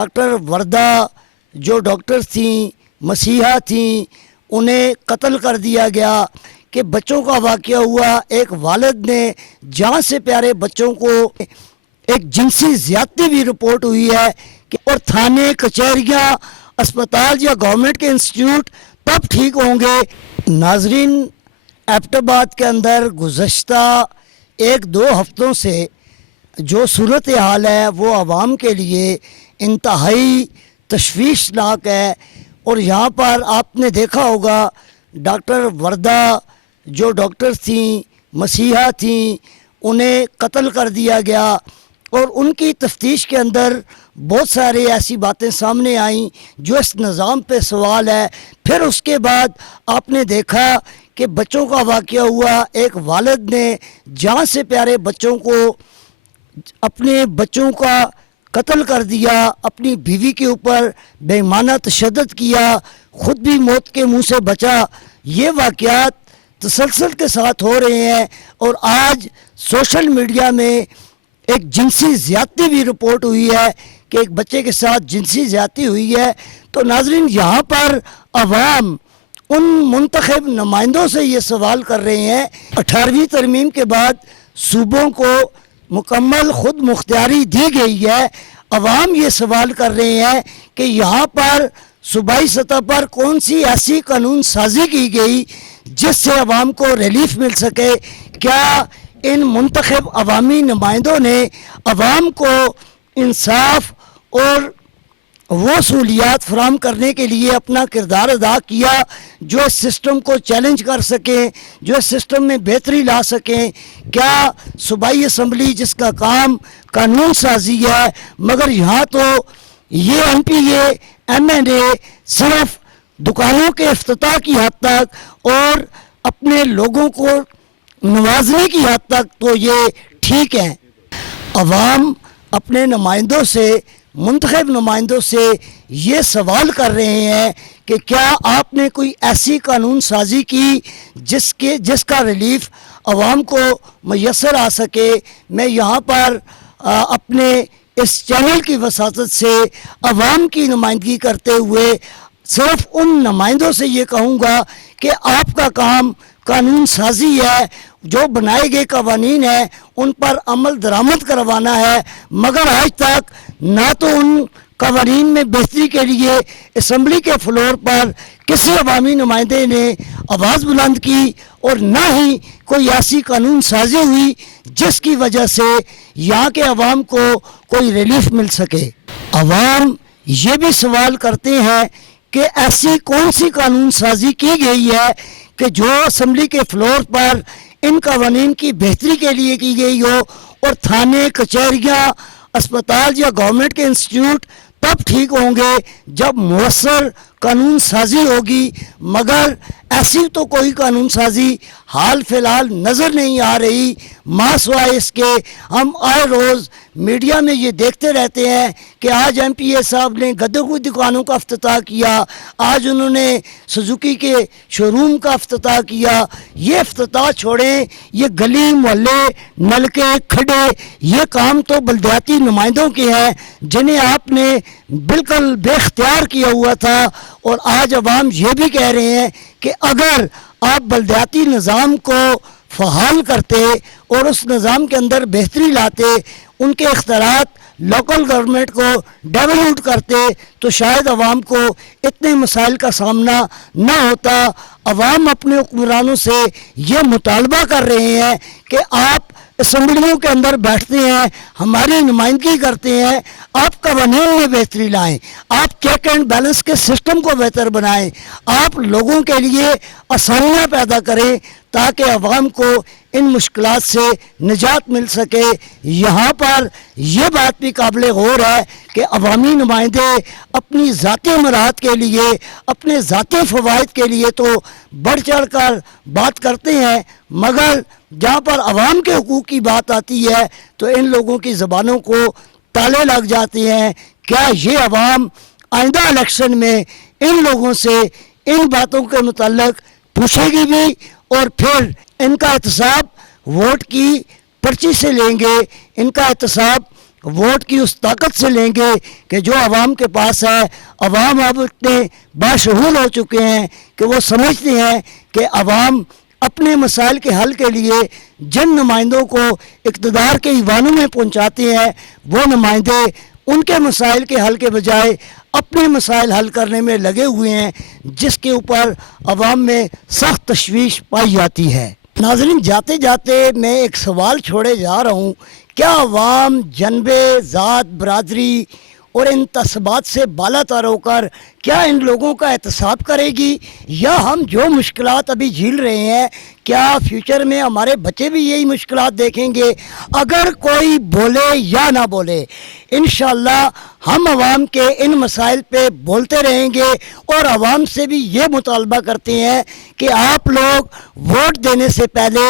Doctor Warda جو doctor تھیں، مسیحا تھیں، انہیں قتل کر دیا گیا کہ بچوں کا واقعہ ہوا. ایک والد نے جان سے پیارے بچوں کو ایک جنسی زیادتی بھی رپورٹ ہوئی ہے کہ اور تھانے، کچہریاں، اسپتال یا گورنمنٹ کے انسٹیٹیوٹ تب ٹھیک ہوں گے. ناظرین، ایبٹ آباد کے اندر گزشتہ 1-2 ہفتوں سے جو صورتحال ہے وہ عوام کے لیے انتہائی تشویشناک ہے. اور یہاں پر آپ نے دیکھا ہوگا ڈاکٹر وردہ جو ڈاکٹر تھیں، مسیحا تھیں، انہیں قتل کر دیا گیا. اور ان کی تفتیش کے اندر بہت سارے ایسی باتیں سامنے آئیں جو اس نظام پہ سوال ہے. پھر اس کے بعد آپ نے دیکھا کہ بچوں کا واقعہ ہوا. ایک والد نے جان سے پیارے بچوں کو، اپنے بچوں کا قتل کر دیا، اپنی بیوی کے اوپر بے ایمانہ تشدد کیا، خود بھی موت کے منہ سے بچا. یہ واقعات تسلسل کے ساتھ ہو رہے ہیں. اور آج سوشل میڈیا میں ایک جنسی زیادتی بھی رپورٹ ہوئی ہے کہ ایک بچے کے ساتھ جنسی زیادتی ہوئی ہے. تو ناظرین، یہاں پر عوام ان منتخب نمائندوں سے یہ سوال کر رہے ہیں. 18ویں ترمیم کے بعد صوبوں کو مکمل خود مختاری دی گئی ہے. عوام یہ سوال کر رہے ہیں کہ یہاں پر صوبائی سطح پر کون سی ایسی قانون سازی کی گئی جس سے عوام کو ریلیف مل سکے. کیا ان منتخب عوامی نمائندوں نے عوام کو انصاف اور وہ سہولیات فراہم کرنے کے لیے اپنا کردار ادا کیا جو اس سسٹم کو چیلنج کر سکیں، جو اس سسٹم میں بہتری لا سکیں؟ کیا صوبائی اسمبلی جس کا کام قانون سازی ہے، مگر یہاں تو یہ ایم پی اے، ایم این اے صرف دکانوں کے افتتاح کی حد تک اور اپنے لوگوں کو نوازنے کی حد تک تو یہ ٹھیک ہے. عوام اپنے نمائندوں سے، منتخب نمائندوں سے یہ سوال کر رہے ہیں کہ کیا آپ نے کوئی ایسی قانون سازی کی جس کا ریلیف عوام کو میسر آ سکے. میں یہاں پر اپنے اس چینل کی وساطت سے عوام کی نمائندگی کرتے ہوئے صرف ان نمائندوں سے یہ کہوں گا کہ آپ کا کام قانون سازی ہے. جو بنائے گئے قوانین ہیں ان پر عمل درآمد کروانا ہے، مگر آج تک نہ تو ان قوانین میں بہتری کے لیے اسمبلی کے فلور پر کسی عوامی نمائندے نے آواز بلند کی اور نہ ہی کوئی ایسی قانون سازی ہوئی جس کی وجہ سے یہاں کے عوام کو کوئی ریلیف مل سکے. عوام یہ بھی سوال کرتے ہیں کہ ایسی کون سی قانون سازی کی گئی ہے کہ جو اسمبلی کے فلور پر ان قوانین کی بہتری کے لیے کی گئی ہو اور تھانے، کچہریاں، اسپتال یا گورنمنٹ کے انسٹیٹیوٹ تب ٹھیک ہوں گے جب مؤثر قانون سازی ہوگی. مگر ایسی تو کوئی قانون سازی حال فی الحال نظر نہیں آ رہی. ماں سوائے اس کے ہم آئے روز میڈیا میں یہ دیکھتے رہتے ہیں کہ آج ایم پی اے صاحب نے گدوں کی دکانوں کا افتتاح کیا، آج انہوں نے سزوکی کے شو روم کا افتتاح کیا. یہ افتتاح چھوڑیں، یہ گلی محلے، نلکے، کھڈے، یہ کام تو بلدیاتی نمائندوں کے ہیں جنہیں آپ نے بالکل بے اختیار کیا ہوا تھا. اور آج عوام یہ بھی کہہ رہے ہیں کہ اگر آپ بلدیاتی نظام کو فعال کرتے اور اس نظام کے اندر بہتری لاتے، ان کے اختیارات لوکل گورنمنٹ کو ڈیولوٹ کرتے تو شاید عوام کو اتنے مسائل کا سامنا نہ ہوتا. عوام اپنے حکمرانوں سے یہ مطالبہ کر رہے ہیں کہ آپ اسمبلیوں کے اندر بیٹھتے ہیں، ہماری نمائندگی کرتے ہیں، آپ قوانین میں بہتری لائیں، آپ چیک اینڈ بیلنس کے سسٹم کو بہتر بنائیں، آپ لوگوں کے لیے آسانیاں پیدا کریں تاکہ عوام کو ان مشکلات سے نجات مل سکے. یہاں پر یہ بات بھی قابل غور ہے کہ عوامی نمائندے اپنی ذاتی مراحت کے لیے، اپنے ذاتی فوائد کے لیے تو بڑھ چڑھ کر بات کرتے ہیں، مگر جہاں پر عوام کے حقوق کی بات آتی ہے تو ان لوگوں کی زبانوں کو تالے لگ جاتے ہیں. کیا یہ عوام آئندہ الیکشن میں ان لوگوں سے ان باتوں کے متعلق پوچھے گی بھی اور پھر ان کا احتساب ووٹ کی پرچی سے لیں گے، ان کا احتساب ووٹ کی اس طاقت سے لیں گے کہ جو عوام کے پاس ہے. عوام اب اتنے باشعور ہو چکے ہیں کہ وہ سمجھتے ہیں کہ عوام اپنے مسائل کے حل کے لیے جن نمائندوں کو اقتدار کے ایوانوں میں پہنچاتے ہیں وہ نمائندے ان کے مسائل کے حل کے بجائے اپنے مسائل حل کرنے میں لگے ہوئے ہیں، جس کے اوپر عوام میں سخت تشویش پائی جاتی ہے. ناظرین، جاتے جاتے میں ایک سوال چھوڑے جا رہا ہوں، کیا عوام جنبے، ذات، برادری اور ان تعصبات سے بالا تر ہو کر کیا ان لوگوں کا احتساب کرے گی، یا ہم جو مشکلات ابھی جھیل رہے ہیں کیا فیوچر میں ہمارے بچے بھی یہی مشکلات دیکھیں گے؟ اگر کوئی بولے یا نہ بولے، انشاءاللہ ہم عوام کے ان مسائل پہ بولتے رہیں گے اور عوام سے بھی یہ مطالبہ کرتے ہیں کہ آپ لوگ ووٹ دینے سے پہلے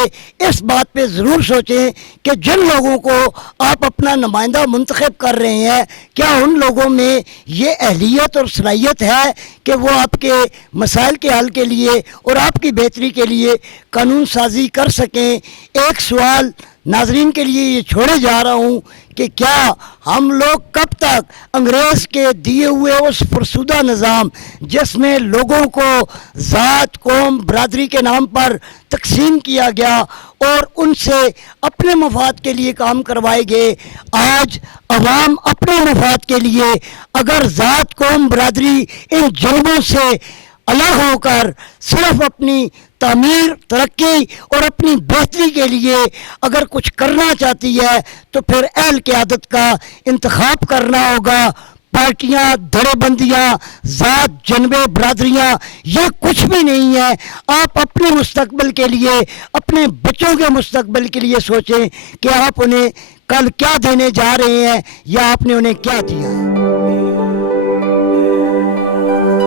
اس بات پہ ضرور سوچیں کہ جن لوگوں کو آپ اپنا نمائندہ منتخب کر رہے ہیں کیا ان لوگوں میں یہ اہلیت اور صلاحیت ہے کہ وہ آپ کے مسائل کے حل کے لیے اور آپ کی بہتری کے لیے قانون سازی کر سکیں. ایک سوال ناظرین کے لیے یہ چھوڑے جا رہا ہوں کہ کیا ہم لوگ کب تک انگریز کے دیے ہوئے اس فرسودہ نظام جس میں لوگوں کو ذات، قوم، برادری کے نام پر تقسیم کیا گیا اور ان سے اپنے مفاد کے لیے کام کروائے گئے، آج عوام اپنے مفاد کے لیے اگر ذات، قوم، برادری ان جنبوں سے الگ ہو کر صرف اپنی تعمیر، ترقی اور اپنی بہتری کے لیے اگر کچھ کرنا چاہتی ہے تو پھر اہل قیادت کا انتخاب کرنا ہوگا. پارٹیاں، دھڑے بندیاں، ذات، جنبے، برادریاں یہ کچھ بھی نہیں ہے. آپ اپنے مستقبل کے لیے، اپنے بچوں کے مستقبل کے لیے سوچیں کہ آپ انہیں کل کیا دینے جا رہے ہیں یا آپ نے انہیں کیا دیا ہے.